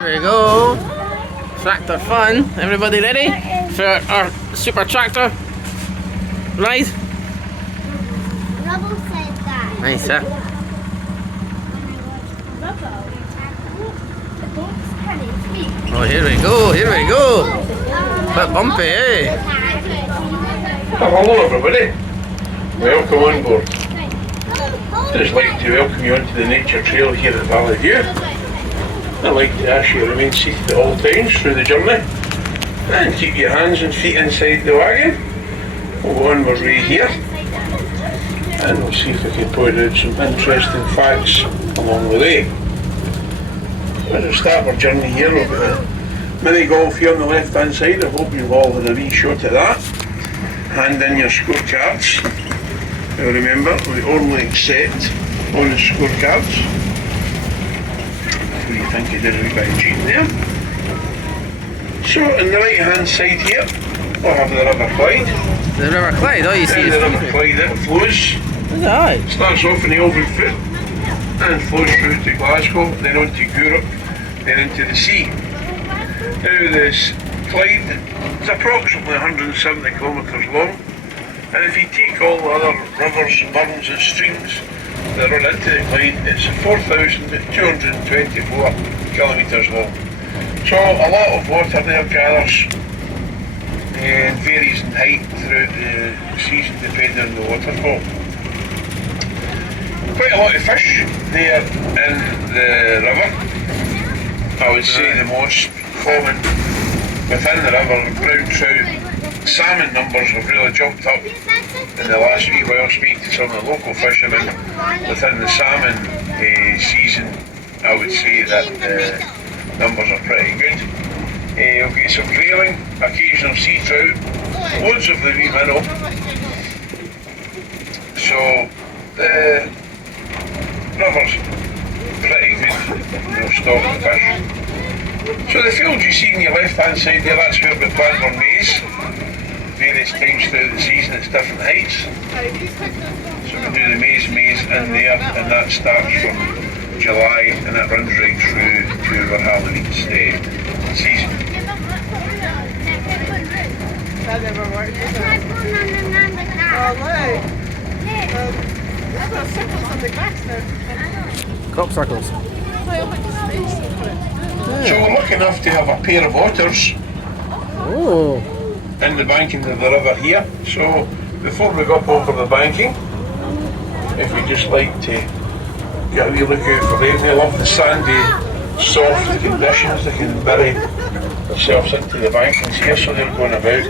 There we go. Tractor fun. Everybody ready for our super tractor ride? Rubble said that. Nice, huh? Oh, here we go, here we go. Bit bumpy, eh? Hello everybody, welcome on board. I'd like to welcome you onto the nature trail here at Valley View. I'd like to ask you to remain seated at all times through the journey and keep your hands and feet inside the wagon. We'll go on our way here and we'll see if we can point out some interesting facts along the way. As we start our journey here, we've got the mini golf here on the left hand side. I hope you've all had a wee shot at that. Hand in your scorecards. Now remember, we only accept on the scorecards. What do you think you did a wee bit of cheating there? So on the right hand side here, we'll have the River Clyde. The River Clyde, all you see is the River Clyde, it flows. Look at that. Starts off in the Oven Foot and flows through to Glasgow, then on to Europe, then into the sea. Now this Clyde is approximately 170 kilometres long, and if you take all the other rivers, burns and streams that run into the Clyde, it's 4,224 kilometres long. So a lot of water there gathers and varies in height throughout the season depending on the waterfall. Quite a lot of fish there in the river. I would say the most common within the river, brown trout, salmon numbers have really jumped up in the last wee while. Speak to some of the local fishermen within the salmon season. I would say that the numbers are pretty good. We'll get some grayling, occasional sea trout, loads of the wee minnow. So the river's pretty good, no stock of fish. So the field you see on your left hand side there, that's where we plant our maize. Various times throughout the season it's different heights. So we do the maize in there, and that starts from July and that runs right through to our Halloween season. That never worked, does it? Oh look! I've got circles on the grass now. Crop circles. So we're lucky enough to have a pair of otters Oh. in the banking of the river here. So before we go up over the banking, if we just like to get a wee look out for them, they love the sandy, soft conditions. They can bury themselves into the bankings here, so they're going about.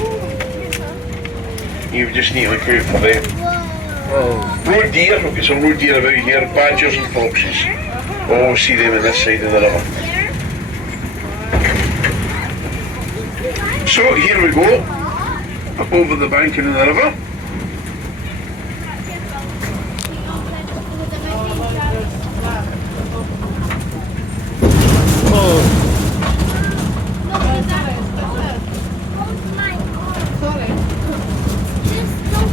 You just need to look out for them. Oh. Roe deer, we've got some roe deer about here, badgers and foxes. Oh, see them on this side of the river. So here we go, up over the banking of the river. Oh.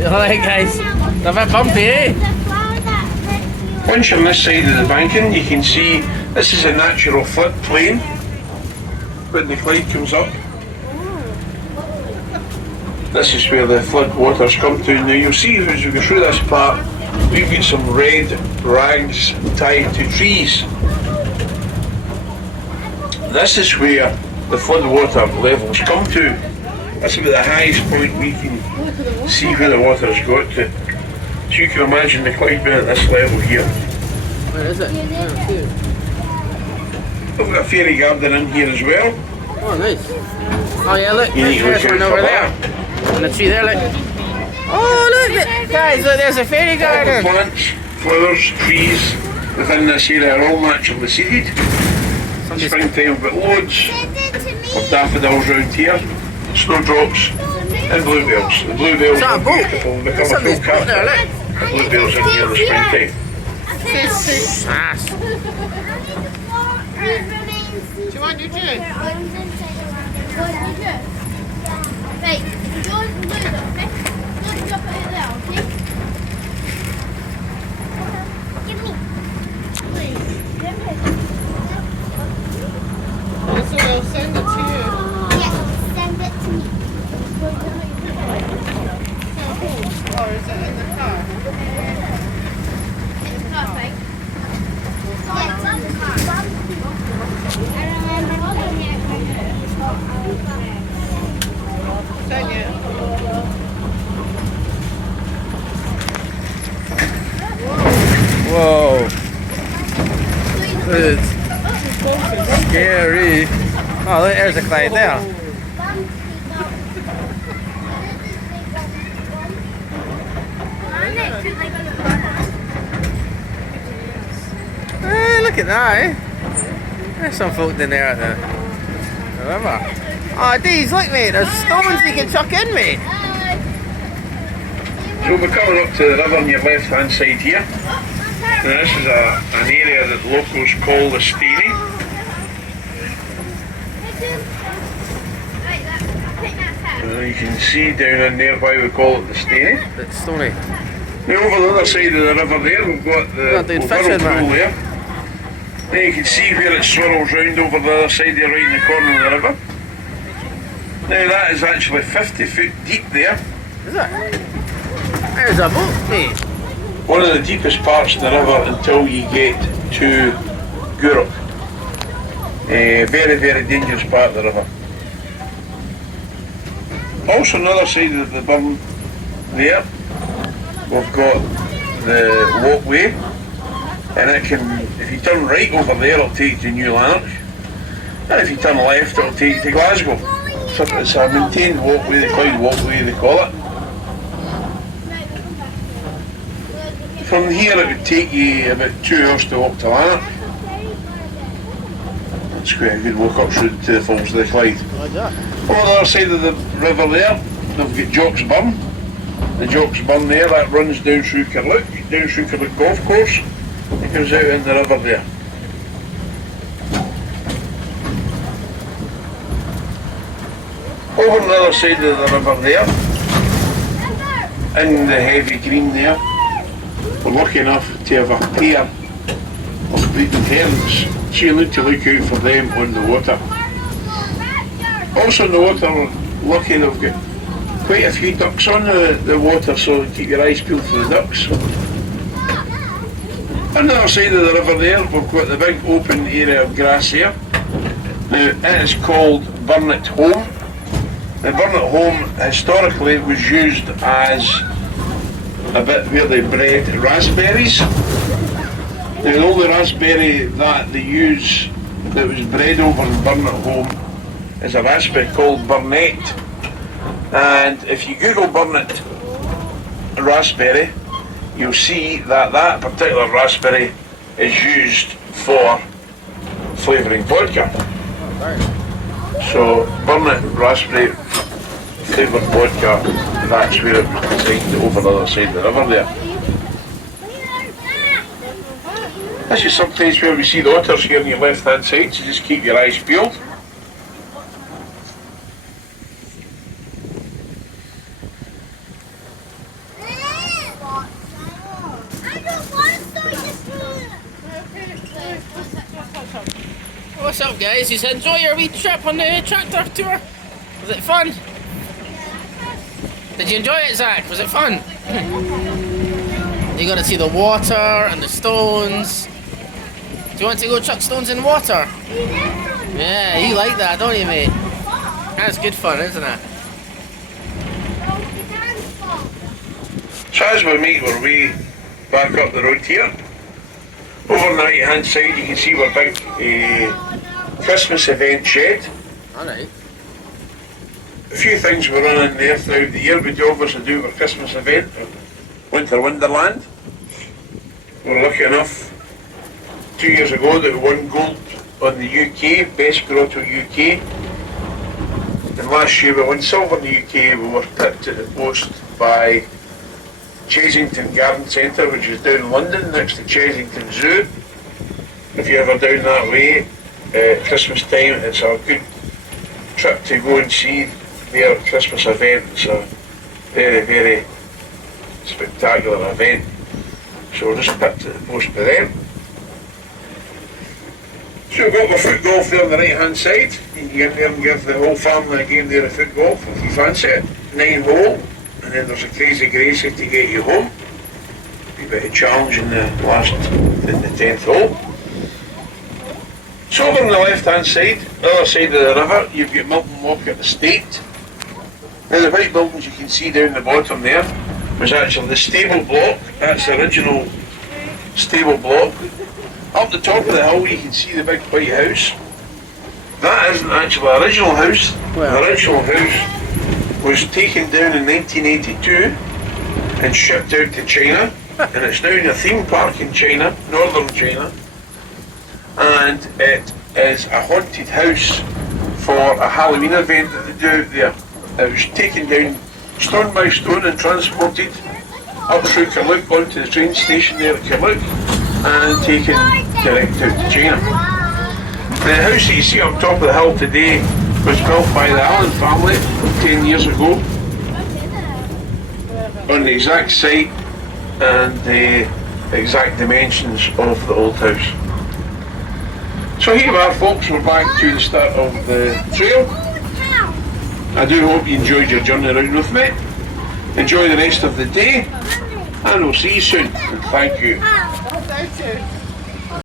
Alright guys, they're a bit bumpy, eh? Once you're on this side of the banking, you can see this is a natural floodplain when the Clyde comes up. This is where the flood waters come to. Now you'll see as we go through this part, we've got some red rags tied to trees. This is where the flood water levels come to. That's about the highest point we can see where the water's got to. So you can imagine the Clyde being at this level here. Where is it? We've got a fairy garden in here as well. Oh, nice. Oh yeah, look, You need to there's look one out over for there. that. And the tree there, look. Oh, look, guys, look, there's a fairy All the garden. plants, flowers, trees within this area are all naturally seeded. Springtime, we've got loads of daffodils around here, snowdrops and bluebells. The bluebells Is that a are boat? beautiful, become There's a full somebody's boat there, capture. look. The bluebells in here in the springtime. Nice. Do you want your juice? Right, yours and blue, okay? Just drop it there, okay? Give me. Please. I'll send it to you. Yeah, send it to me. Or is it in the car? It's perfect. Yeah, it's on the car. I remember looking at Send it. Whoa. It's scary. Oh, look, there's a Clyde there. Look at that, eh? There's some folk in there at the river. Oh, Deez, look, mate, there's stones you can chuck in, mate. So we're coming up to the river on your left hand side here. Now this is an area that locals call the Steny. You can see down in there why we call it the Steny. It's stony. Now over the other side of the river there, we've got the whirlpool there. Now you can see where it swirls round over the other side there, right in the corner of the river. Now that is actually 50 foot deep there. Is it? There's a boat, mate. One of the deepest parts of the river until you get to Gourock. Very, very dangerous part of the river. Also on the other side of the burn there, we've got the walkway, and it can, if you turn right over there, it'll take you to New Lanark, and if you turn left, it'll take you to Glasgow. So it's a maintained walkway, the Clyde walkway they call it. From here it would take you about 2 hours to walk to Lanark. That's quite a good walk up through to the falls of the Clyde. Like that. On the other side of the river there, they've got Jock's Burn. The Jock's Burn there, that runs down through Carluke Golf Course. It comes out in the river there. Over on the other side of the river there, in the heavy green there, we're lucky enough to have a pair of breeding herons. So you need to look out for them on the water. Also in the water, we're lucky they've got quite a few ducks on the water, so keep your eyes peeled for the ducks. On the other side of the river there, we've got the big open area of grass here. Now, it is called Burnett Home. The Burnett Home historically was used as a bit where they bred raspberries. Now, the only raspberry that they use that was bred over in Burnett Home is a raspberry called Burnett. And if you Google Burnett raspberry, you'll see that that particular raspberry is used for flavouring vodka. So Burnett raspberry flavoured vodka, that's where it was designed over the other side of the river there. This is sometimes where we see the otters here on your left hand side, so just keep your eyes peeled. What's up, guys? You enjoy your wee trip on the tractor tour? Was it fun? Did you enjoy it, Zach? Was it fun? You got to see the water and the stones. Do you want to go chuck stones in water? Yeah, you like that, don't you, mate? That's good fun, isn't it? So as we make our way back up the road here, over on the right hand side you can see our big Christmas event shed. Alright. A few things we're running there throughout the year. We do obviously do our Christmas event, Winter Wonderland. We were lucky enough 2 years ago that we won gold on the UK, Best Grotto UK. And last year we won silver in the UK. We were picked at the post by Chesington Garden Centre, which is down in London next to Chesington Zoo. If you're ever down that way at Christmas time, it's a good trip to go and see their Christmas event. It's a very, very spectacular event. So we're just picked at the post by them. So we've got the foot golf there on the right hand side. You can get there and give the whole family a game there of foot golf if you fancy it. 9 hole, and then there's a Crazy Gracie to get you home. Be a bit of challenge in the 10th hole. So over on the left hand side, the other side of the river, you've got Milton Walcott Estate. Now the white buildings you can see down the bottom there was actually the stable block. That's the original stable block. Up the top of the hill you can see the big white house. That isn't actually the original house. The original house was taken down in 1982 and shipped out to China, and it's now in a theme park in China, northern China, and it is a haunted house for a Halloween event that they do out there. It was taken down stone by stone and transported up through Kirlook onto the train station there at Kirlook and taken direct out to China. The house that you see up top of the hill today was built by the Allen family 10 years ago on the exact site and the exact dimensions of the old house. So here we are folks, we're back to the start of the trail. I do hope you enjoyed your journey around with me. Enjoy the rest of the day and we'll see you soon, and thank you. Thank you.